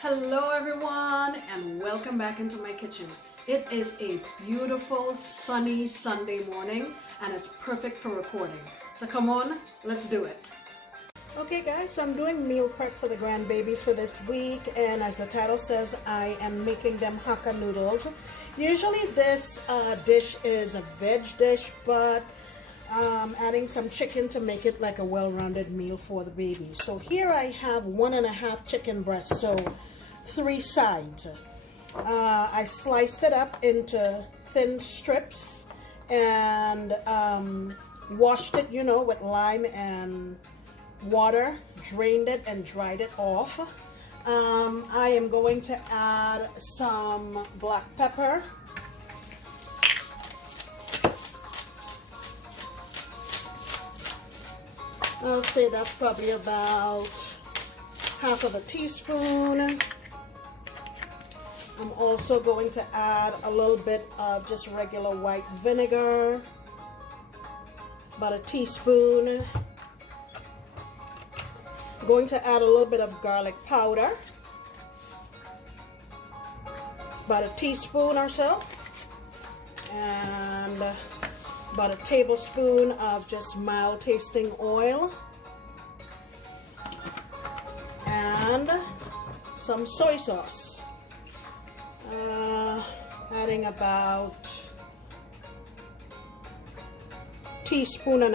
Hello everyone and welcome back into my kitchen. It is a beautiful sunny Sunday morning and it's perfect for recording. So come on, let's do it. Okay guys, so I'm doing meal prep for the grandbabies for this week, and as the title says, I am making them Hakka Noodles. Usually this dish is a veg dish, but adding some chicken to make it like a well-rounded meal for the babies. So here I have 1.5 chicken breasts, so 3 sides. I sliced it up into thin strips and washed it, with lime and water, drained it and dried it off. I am going to add some black pepper, I'll say that's probably about 1/2 teaspoon. I'm also going to add a little bit of just regular white vinegar, about 1 teaspoon. I'm going to add a little bit of garlic powder, about 1 teaspoon or so, and about 1 tablespoon of just mild tasting oil, and some soy sauce. Adding about 1.5 teaspoons,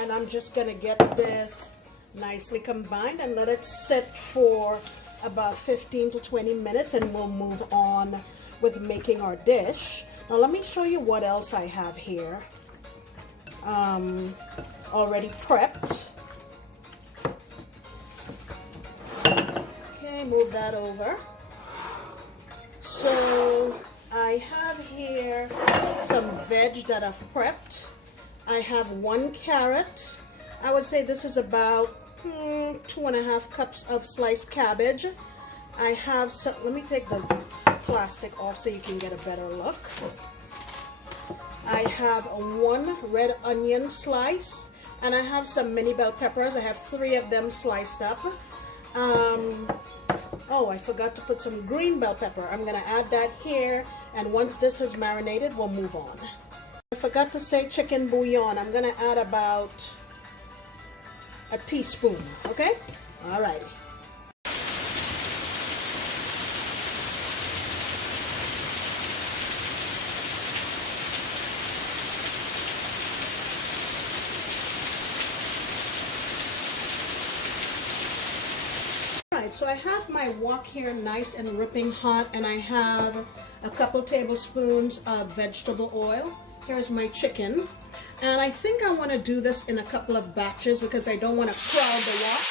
and I'm just gonna get this nicely combined and let it sit for about 15 to 20 minutes, and we'll move on with making our dish. Now let me show you what else I have here already prepped. Okay, move that over. So I have here some veg that I've prepped. I have 1 carrot. I would say this is about 2.5 cups of sliced cabbage. I have some, let me take the plastic off so you can get a better look. I have 1 red onion slice, and I have some mini bell peppers. I have 3 of them sliced up. Oh, I forgot to put some green bell pepper. I'm gonna add that here, and once this is marinated, we'll move on. I forgot to say chicken bouillon. I'm gonna add about 1 teaspoon, okay? Alrighty. So I have my wok here nice and ripping hot, and I have a couple tablespoons of vegetable oil. Here's my chicken, and I think I want to do this in a couple of batches because I don't want to crowd the wok.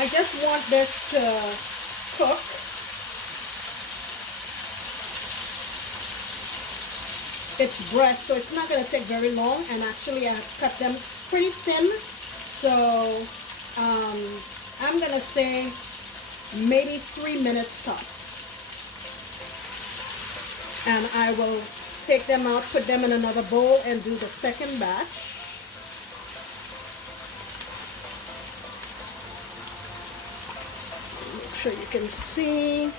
I just want this to cook. It's breast, so it's not going to take very long, and actually I have cut them pretty thin, so I'm going to say maybe 3 minutes tops. And I will take them out, put them in another bowl, and do the second batch. Make sure you can see.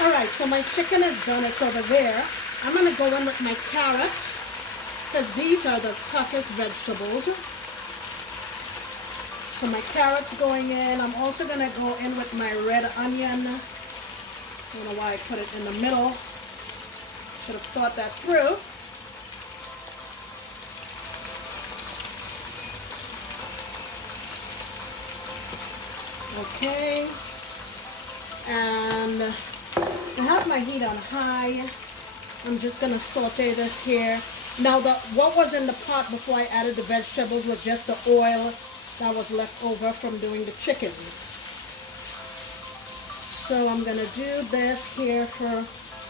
Alright, so my chicken is done, it's over there. I'm going to go in with my carrot, because these are the toughest vegetables. So my carrot's going in. I'm also going to go in with my red onion. I don't know why I put it in the middle. Should have thought that through. Okay. And I have my heat on high. I'm just going to saute this here. Now, what was in the pot before I added the vegetables was just the oil that was left over from doing the chicken. So I'm going to do this here for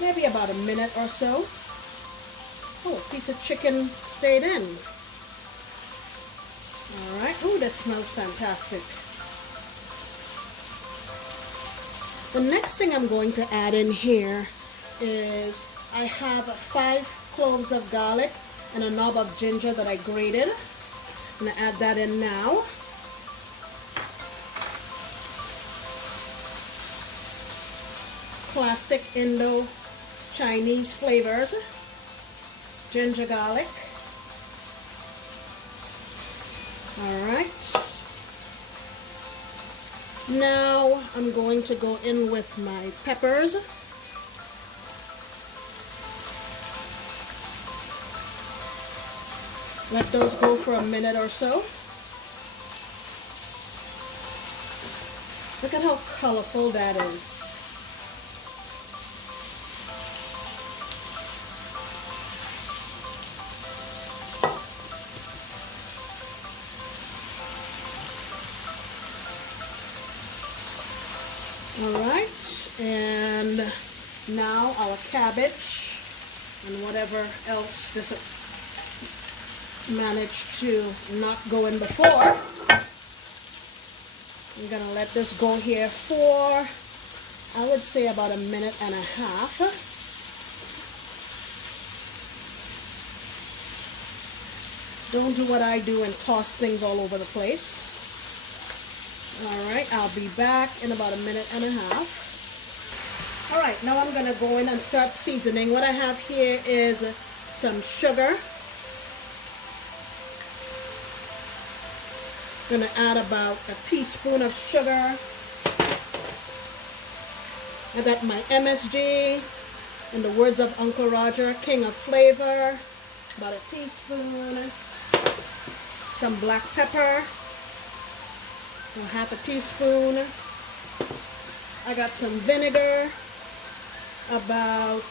maybe about a minute or so. Oh, a piece of chicken stayed in. All right. Oh, that smells fantastic. The next thing I'm going to add in here is I have 5 cloves of garlic and a knob of ginger that I grated. I'm going to add that in now. Classic Indo-Chinese flavors. Ginger garlic. All right. Now I'm going to go in with my peppers. Let those go for a minute or so. Look at how colorful that is. Alright, and now our cabbage and whatever else this managed to not go in before. I'm going to let this go here for, I would say, about a minute and a half. Don't do what I do and toss things all over the place. Alright, I'll be back in about a minute and a half. Alright, now I'm going to go in and start seasoning. What I have here is some sugar. I'm going to add about a teaspoon of sugar. I got my MSG, in the words of Uncle Roger, king of flavor, about a teaspoon. Some black pepper. Half a teaspoon. I got some vinegar, about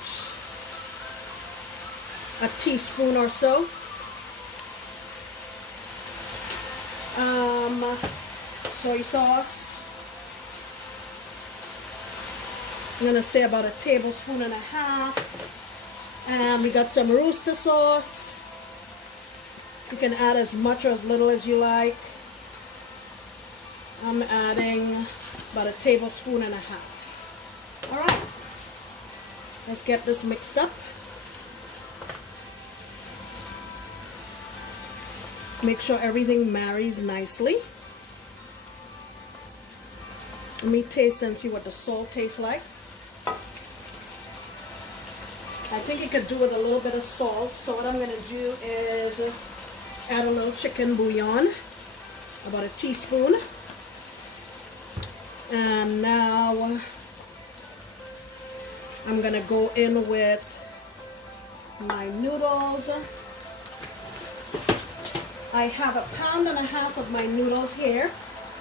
a teaspoon or so. Soy sauce. I'm gonna say about a tablespoon and a half. And we got some Worcester sauce. You can add as much or as little as you like. I'm adding about a tablespoon and a half. All right, let's get this mixed up. Make sure everything marries nicely. Let me taste and see what the salt tastes like. I think you could do with a little bit of salt. So what I'm going to do is add a little chicken bouillon, about a teaspoon. And now I'm going to go in with my noodles. I have 1.5 pounds of my noodles here,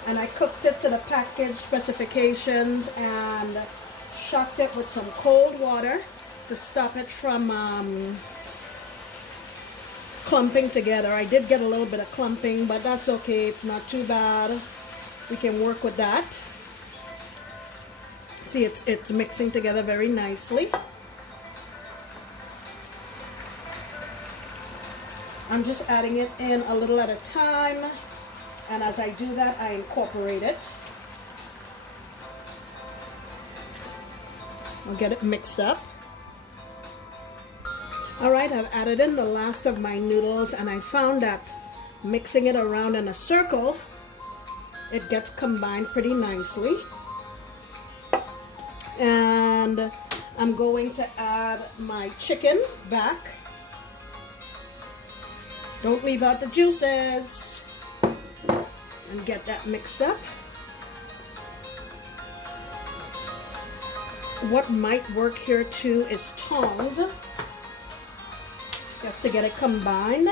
and I cooked it to the package specifications and shocked it with some cold water to stop it from clumping together. I did get a little bit of clumping, but that's okay. It's not too bad. We can work with that. See, it's mixing together very nicely. I'm just adding it in a little at a time, and as I do that, I incorporate it. I'll get it mixed up. Alright, I've added in the last of my noodles, and I found that mixing it around in a circle, it gets combined pretty nicely. And I'm going to add my chicken back. Don't leave out the juices. And get that mixed up. What might work here too is tongs, just to get it combined.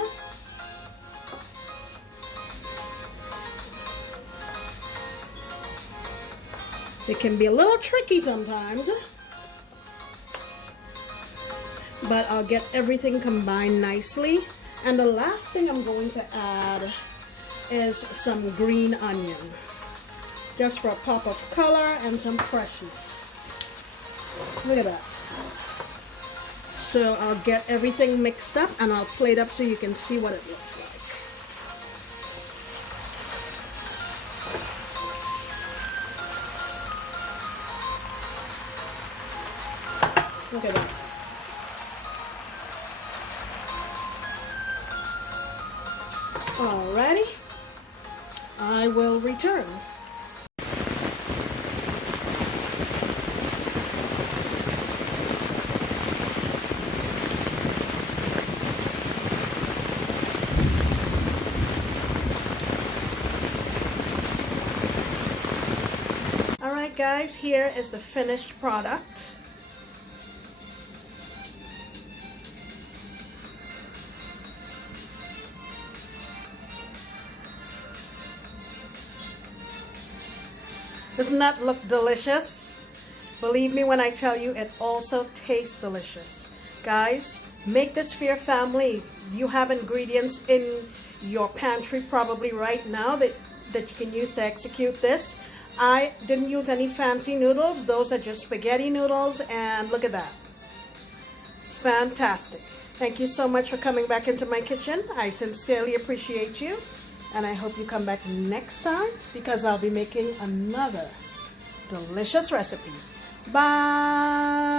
It can be a little tricky sometimes, but I'll get everything combined nicely. And the last thing I'm going to add is some green onion, just for a pop of color and some freshness. Look at that. So I'll get everything mixed up and I'll plate up so you can see what it looks like. Look at that. Alrighty, I will return. Alright guys, here is the finished product. Doesn't that look delicious? Believe me when I tell you, it also tastes delicious. Guys, make this for your family. You have ingredients in your pantry probably right now that you can use to execute this. I didn't use any fancy noodles. Those are just spaghetti noodles, and look at that. Fantastic. Thank you so much for coming back into my kitchen. I sincerely appreciate you. And I hope you come back next time because I'll be making another delicious recipe. Bye!